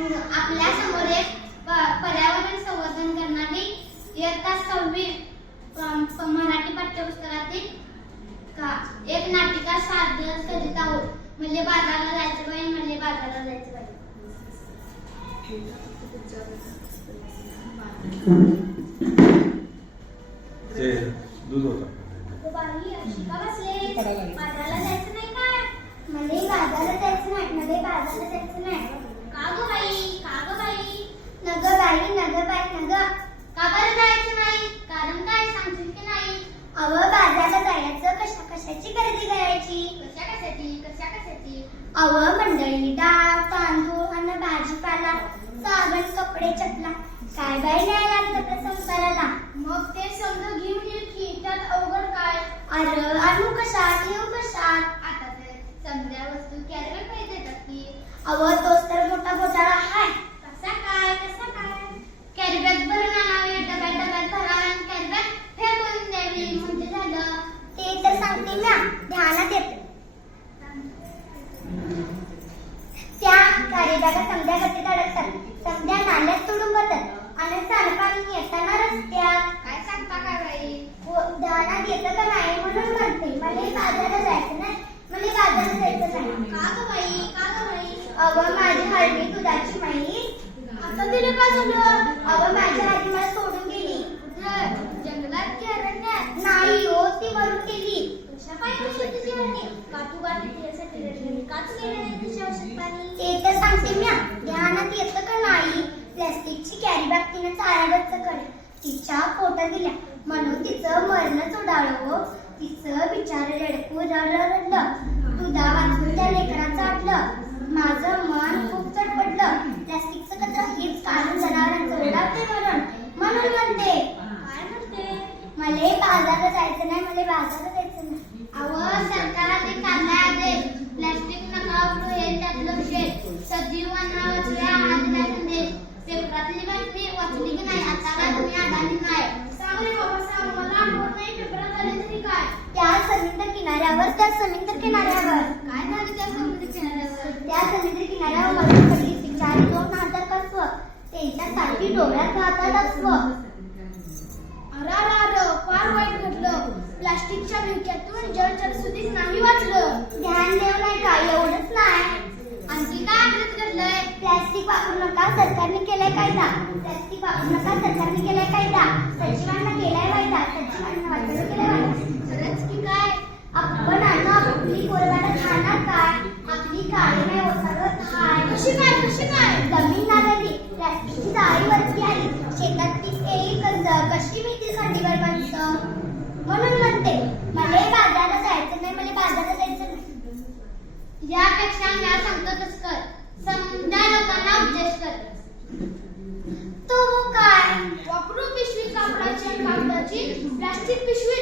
आपल्यासमोर एक पर्यावरण संवर्धन करणारी इयत्ता सहावी मराठी पाठ्यपुस्तकातील का एक नाटिका सादर करीत आहोत. म्हणजे बाजारला जायचं बाई म्हणजे बाजारला जायचं बाई. ते दूध होतं. बाई का बसले. बाजारला जायचं नाही काय मला बाजारला जायचं नाही मला बाजारला जायचं नाही का गं बाई का गं बाई नग बाई नग बाई नग. का बरं जायचं नाही? कारण काय सांगशील की नाही? अव बाजारला जायचं कशा कशाची खरेदी करायची? कशा कशाची? कशा कशाची? अव मंडळी डाळ तांदूळ आणि भाजीपाला साबण कपडे चपला. काय बाई नाही लागतं त्या संसाराला? मग ते समजा घेऊन ये की त्यात अवघड काय? अरे आणू कशात? येऊ कशात? आता ते समजा वस्तू कॅरेट पाहिजे की अव तोच तर मोठा घोटाळा हाय कसा काय कसा काय कॅरीबॅग भरून आणावी डब्यात डब्यात भरावा आणि कॅरीबॅग फेकून द्यावी म्हणजे झालं ते तर सांगते म्या ध्यानात येते त्या कार्यजागा समध्या गतीत अडकतात समध्या नाल्यात तोडून बसतात आणि सांडपाणी येताना रस्त्यात. काय सांगता काय बाई? ध्यानात येतं का नाही म्हणून म्हणते. मला बाजारात जायचं नाही. मला बाजारात जायचं नाही. का ग बाई? का ग बाई? अव माझी हळदी दुधाची माई आता तिला काय झालं? अव माझी आजी मला सोडून गेली. जंगलात की अरण्यात? नाही हो ती मरून गेली. कशा पाहिजे तुझी हळदी? का तू गाडी तिच्यासाठी का तू गेली नाही तिच्या औषध पाणी? सांगते म्या ध्यानात येतं का नाही? प्लास्टिकची कॅरी बॅग तिने चारागत करे तिच्या पोटात दिल्या. म्हणून तिचं मरणच उडालं हो. तिचं बिचार रडकू रड रडलं. दुधा वाचून त्या लेकराचं आटलं माझं मन खूप चटपटलं. प्लास्टिकचं कचरा हेच काढून जनावरांचं ओढावते मरण म्हणून म्हणते. काय म्हणते? मले बाजारात जायचं नाही मले बाजारात जायचं नाही. अव सरकाराने काढलाय आदेश प्लास्टिक नका वापरू हे त्यातलं शेत सजीव वाचल्या हा दिला संदेश पेपरातली बातमी वाचली की नाही आता काय तुम्ही आढळली नाही सांग रे बाबा सांग मला आठवत नाही पेपरात आले तरी काय त्या समुद्र किनाऱ्यावर त्या समुद्र किनाऱ्यावर. काय झालं त्या समुद्र किनाऱ्यावर? त्या समुद्र किनाऱ्यावर मरून पडली बिचारी दोन हजार कसव त्यांच्यासाठी डोळ्यात राहतात अस्व अरे अरे अरे फार वाईट घडलं. प्लास्टिकच्या भिरक्यातून जलचर सुधीच नाही वाचलं. ध्यान देऊ नाही का? एवढंच नाही. आणखी काय आपल्यात घडलंय? प्लास्टिक वापरू नका सरकारने केलाय कायदा. प्लास्टिक वापरू नका सरकारने केलाय कायदा. सचिवांना केलाय वायदा. सचिवांना वाटलं केलाय वायदा. खरंच की काय? आपण प्लास्टिकची जाळी वरती आली शेतात पीक येईल कंद कशी मिळतील खंडीवर माणसं? म्हणून म्हणते मला बाजारात जायचं नाही मला बाजारात जायचं नाही. यापेक्षा मी सांगतो तस कर. समजा लोकांना उपदेश कर. तू काय? वापरू पिशवी कापडाची कागदाची प्लास्टिक पिशवी